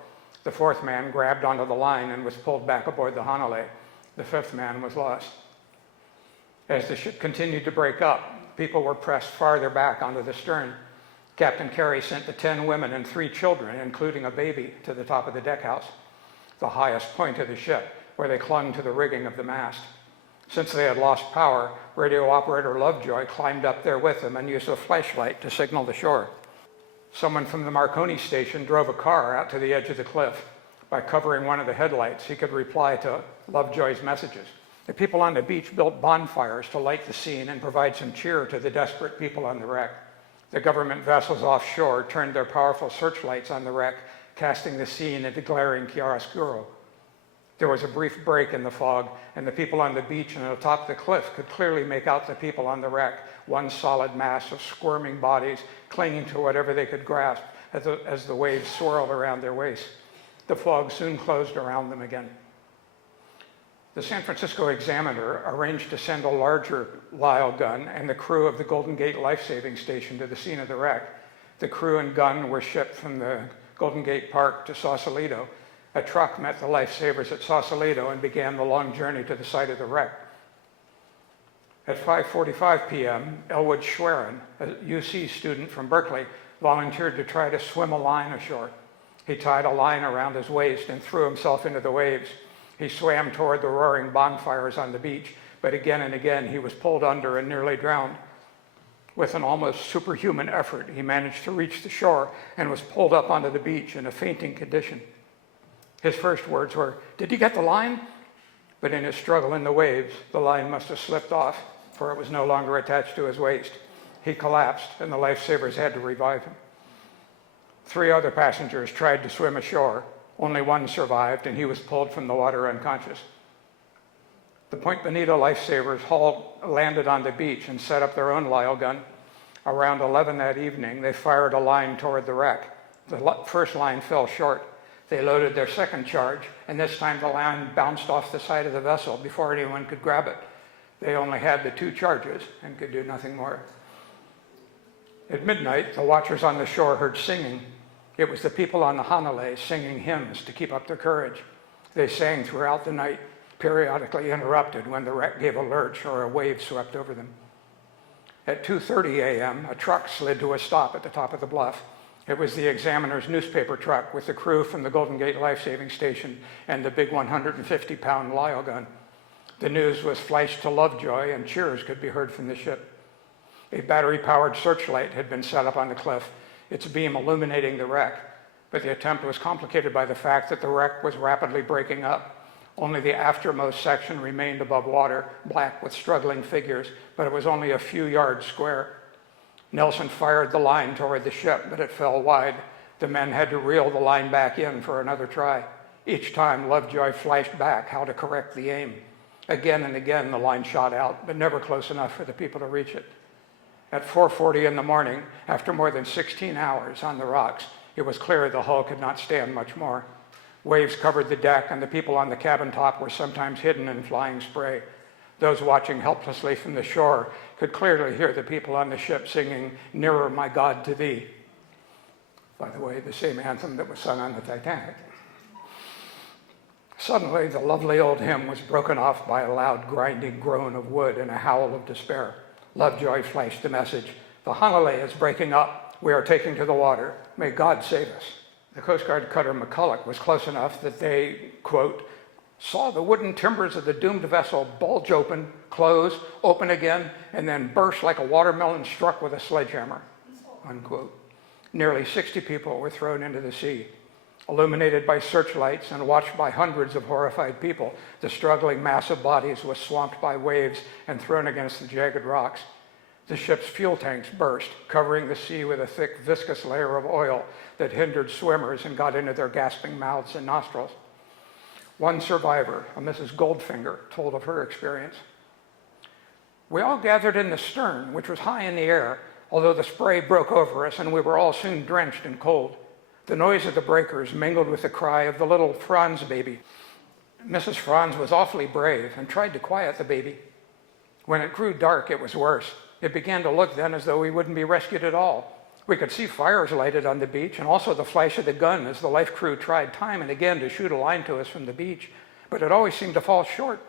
The 4th man grabbed onto the line and was pulled back aboard the Hanalei. The 5th man was lost. As the ship continued to break up, people were pressed farther back onto the stern. Captain Carey sent the 10 women and 3 children, including a baby, to the top of the deckhouse, the highest point of the ship, where they clung to the rigging of the mast. Since they had lost power, radio operator Lovejoy climbed up there with them and used a flashlight to signal the shore. Someone from the Marconi station drove a car out to the edge of the cliff. By covering one of the headlights, he could reply to Lovejoy's messages. The people on the beach built bonfires to light the scene and provide some cheer to the desperate people on the wreck. The government vessels offshore turned their powerful searchlights on the wreck, casting the scene into glaring chiaroscuro. There was a brief break in the fog, and the people on the beach and atop the cliff could clearly make out the people on the wreck, one solid mass of squirming bodies clinging to whatever they could grasp as the waves swirled around their waists. The fog soon closed around them again. The San Francisco Examiner arranged to send a larger Lyle gun and the crew of the Golden Gate life-saving station to the scene of the wreck. The crew and gun were shipped from the Golden Gate Park to Sausalito. A truck met the lifesavers at Sausalito and began the long journey to the site of the wreck. At 5:45 p.m., Elwood Schwerin, a UC student from Berkeley, volunteered to try to swim a line ashore. He tied a line around his waist and threw himself into the waves. He swam toward the roaring bonfires on the beach, but again and again he was pulled under and nearly drowned. With an almost superhuman effort, he managed to reach the shore and was pulled up onto the beach in a fainting condition. His first words were, "Did you get the line?" But in his struggle in the waves, the line must have slipped off, for it was no longer attached to his waist. He collapsed, and the lifesavers had to revive him. 3 other passengers tried to swim ashore. Only 1 survived, and he was pulled from the water unconscious. The Point Bonita lifesavers landed on the beach and set up their own Lyle gun. Around 11 that evening, they fired a line toward the wreck. The first line fell short. They loaded their second charge, and this time the line bounced off the side of the vessel before anyone could grab it. They only had the 2 charges and could do nothing more. At midnight, the watchers on the shore heard singing. It was the people on the Hanalei singing hymns to keep up their courage. They sang throughout the night, periodically interrupted when the wreck gave a lurch or a wave swept over them. At 2:30 a.m., a truck slid to a stop at the top of the bluff. It was the Examiner's newspaper truck with the crew from the Golden Gate Lifesaving Station and the big 150-pound Lyle gun. The news was flashed to Lovejoy, and cheers could be heard from the ship. A battery-powered searchlight had been set up on the cliff, its beam illuminating the wreck, but the attempt was complicated by the fact that the wreck was rapidly breaking up. Only the aftermost section remained above water, black with struggling figures, but it was only a few yards square. Nelson fired the line toward the ship, but it fell wide. The men had to reel the line back in for another try. Each time, Lovejoy flashed back how to correct the aim. Again and again, the line shot out, but never close enough for the people to reach it. At 4:40 in the morning, after more than 16 hours on the rocks, it was clear the hull could not stand much more. Waves covered the deck, and the people on the cabin top were sometimes hidden in flying spray. Those watching helplessly from the shore could clearly hear the people on the ship singing, "Nearer, my God, to thee." By the way, the same anthem that was sung on the Titanic. Suddenly, the lovely old hymn was broken off by a loud grinding groan of wood and a howl of despair. Lovejoy flashed the message, "The Hanalei is breaking up. We are taking to the water. May God save us." The Coast Guard cutter McCulloch was close enough that they, quote, "saw the wooden timbers of the doomed vessel bulge open, close, open again, and then burst like a watermelon struck with a sledgehammer," unquote. Nearly 60 people were thrown into the sea. Illuminated by searchlights and watched by hundreds of horrified people, the struggling mass of bodies was swamped by waves and thrown against the jagged rocks. The ship's fuel tanks burst, covering the sea with a thick, viscous layer of oil that hindered swimmers and got into their gasping mouths and nostrils. One survivor, a Mrs. Goldfinger, told of her experience. "We all gathered in the stern, which was high in the air, although the spray broke over us and we were all soon drenched and cold. The noise of the breakers mingled with the cry of the little Franz baby. Mrs. Franz was awfully brave and tried to quiet the baby. When it grew dark, it was worse. It began to look then as though we wouldn't be rescued at all. We could see fires lighted on the beach and also the flash of the gun as the life crew tried time and again to shoot a line to us from the beach, but it always seemed to fall short.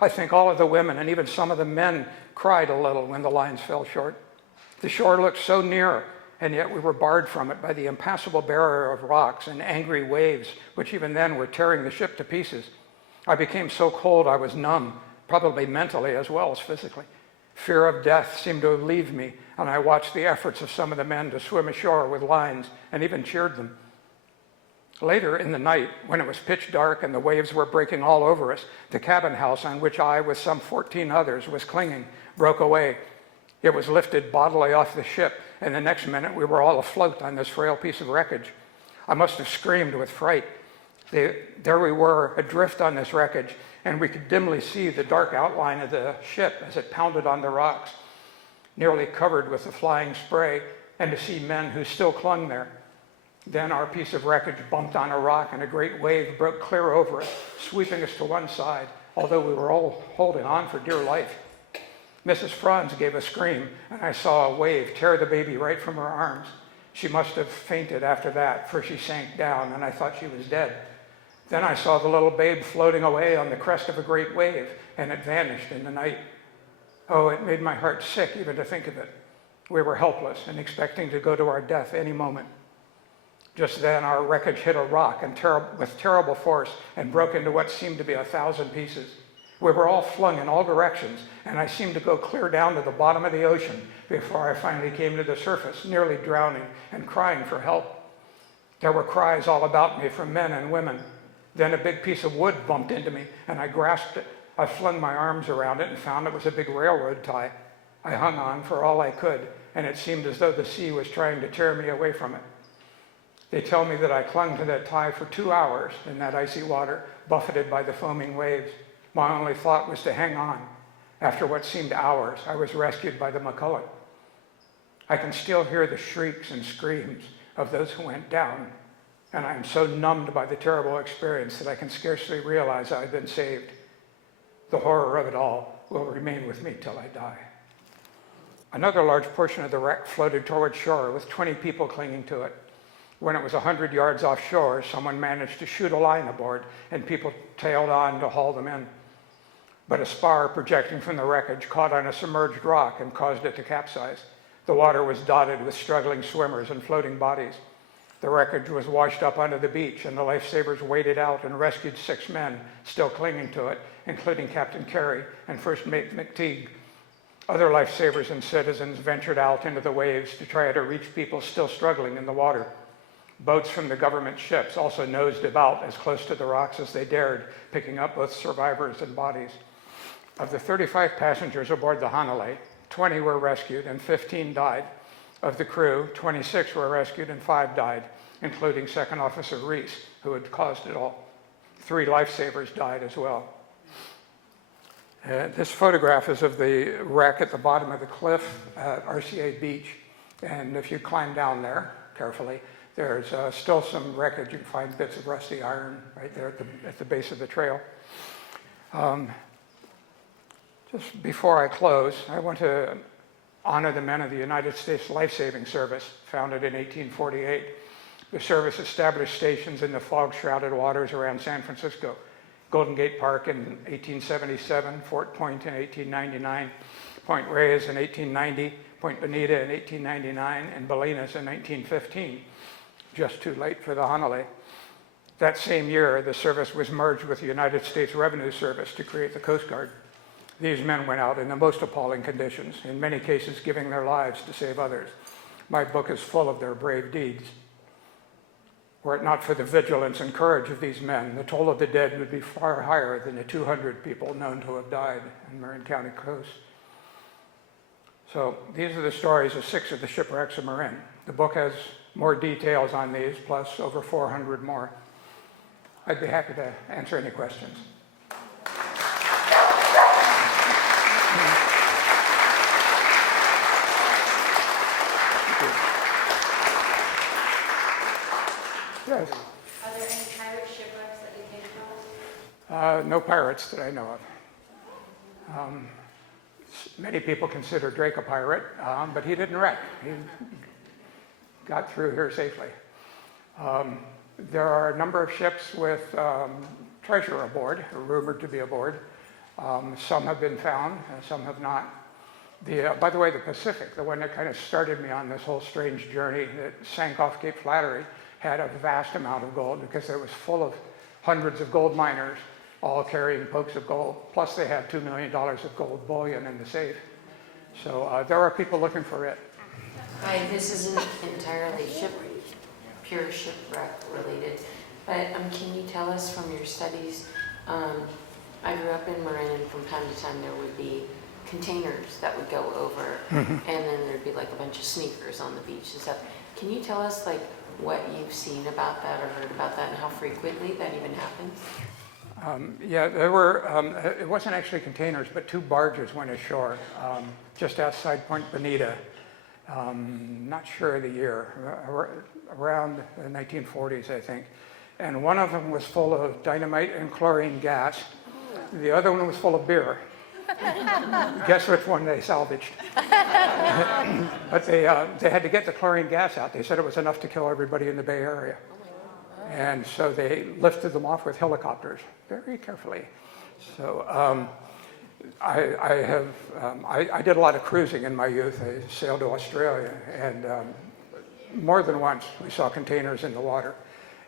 I think all of the women and even some of the men cried a little when the lines fell short. The shore looked so near, and yet we were barred from it by the impassable barrier of rocks and angry waves, which even then were tearing the ship to pieces. I became so cold I was numb, probably mentally as well as physically. Fear of death seemed to leave me, and I watched the efforts of some of the men to swim ashore with lines and even cheered them. Later in the night, when it was pitch dark and the waves were breaking all over us, the cabin house on which I, with some 14 others, was clinging, broke away. It was lifted bodily off the ship, and the next minute we were all afloat on this frail piece of wreckage. I must have screamed with fright. There we were, adrift on this wreckage, and we could dimly see the dark outline of the ship as it pounded on the rocks, nearly covered with the flying spray, and to see men who still clung there. Then our piece of wreckage bumped on a rock, and a great wave broke clear over us, sweeping us to one side, although we were all holding on for dear life. Mrs. Franz gave a scream, and I saw a wave tear the baby right from her arms. She must have fainted after that, for she sank down, and I thought she was dead. Then I saw the little babe floating away on the crest of a great wave, and it vanished in the night. Oh, it made my heart sick even to think of it. We were helpless and expecting to go to our death any moment. Just then, our wreckage hit a rock with terrible force and broke into what seemed to be 1,000 pieces. We were all flung in all directions, and I seemed to go clear down to the bottom of the ocean before I finally came to the surface, nearly drowning and crying for help. There were cries all about me from men and women. Then a big piece of wood bumped into me, and I grasped it. I flung my arms around it and found it was a big railroad tie. I hung on for all I could, and it seemed as though the sea was trying to tear me away from it. They tell me that I clung to that tie for 2 hours in that icy water, buffeted by the foaming waves. My only thought was to hang on. After what seemed hours, I was rescued by the McCulloch. I can still hear the shrieks and screams of those who went down, and I am so numbed by the terrible experience that I can scarcely realize I have been saved. The horror of it all will remain with me till I die. Another large portion of the wreck floated toward shore with 20 people clinging to it. When it was 100 yards offshore, someone managed to shoot a line aboard, and people tailed on to haul them in. But a spar projecting from the wreckage caught on a submerged rock and caused it to capsize. The water was dotted with struggling swimmers and floating bodies. The wreckage was washed up onto the beach, and the lifesavers waded out and rescued 6 men still clinging to it, including Captain Carey and First Mate McTeague. Other lifesavers and citizens ventured out into the waves to try to reach people still struggling in the water. Boats from the government ships also nosed about as close to the rocks as they dared, picking up both survivors and bodies. Of the 35 passengers aboard the Hanalei, 20 were rescued and 15 died. Of the crew, 26 were rescued and 5 died, including Second Officer Reese, who had caused it all. 3 lifesavers died as well. This photograph is of the wreck at the bottom of the cliff at RCA Beach. And if you climb down there carefully, there's still some wreckage. You can find bits of rusty iron right there at the base of the trail. Just before I close, I want to honor the men of the United States Lifesaving Service, founded in 1848. The service established stations in the fog-shrouded waters around San Francisco, Golden Gate Park in 1877, Fort Point in 1899, Point Reyes in 1890, Point Bonita in 1899, and Bolinas in 1915. Just too late for the Hanalei. That same year, the service was merged with the United States Revenue Service to create the Coast Guard. These men went out in the most appalling conditions, in many cases giving their lives to save others. My book is full of their brave deeds. Were it not for the vigilance and courage of these men, the toll of the dead would be far higher than the 200 people known to have died in Marin County coast. So these are the stories of 6 of the shipwrecks of Marin. The book has more details on these, plus over 400 more. I'd be happy to answer any questions. Yes. Are there any pirate shipwrecks that you came across? No pirates that I know of. Many people consider Drake a pirate, but he didn't wreck. He got through here safely. There are a number of ships with treasure aboard, or rumored to be aboard. Some have been found, and some have not. By the way, the Pacific, the one that kind of started me on this whole strange journey that sank off Cape Flattery, had a vast amount of gold because it was full of hundreds of gold miners, all carrying pokes of gold. Plus they had $2 million of gold bullion in the safe. So there are people looking for it. Hi, this isn't entirely pure shipwreck related, but can you tell us from your studies, I grew up in Marin, and from time to time there would be containers that would go over, and then there'd be like a bunch of sneakers on the beach and stuff. Can you tell us like what you've seen about that or heard about that and how frequently that even happens? Yeah, there were, it wasn't actually containers, but 2 barges went ashore just outside Point Bonita. Not sure of the year, around the 1940s, I think. And one of them was full of dynamite and chlorine gas. The other one was full of beer. Guess which one they salvaged? But they had to get the chlorine gas out. They said it was enough to kill everybody in the Bay Area. And so they lifted them off with helicopters very carefully. So I did a lot of cruising in my youth. I sailed to Australia, and more than once we saw containers in the water.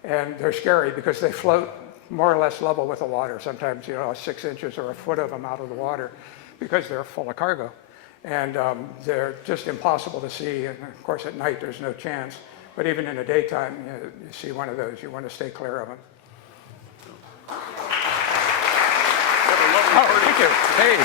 And they're scary because they float more or less level with the water. Sometimes, 6 inches or a foot of them out of the water because they're full of cargo. And they're just impossible to see. And of course, at night, there's no chance. But even in the daytime, you see one of those, you want to stay clear of them. Oh, thank you. Hey.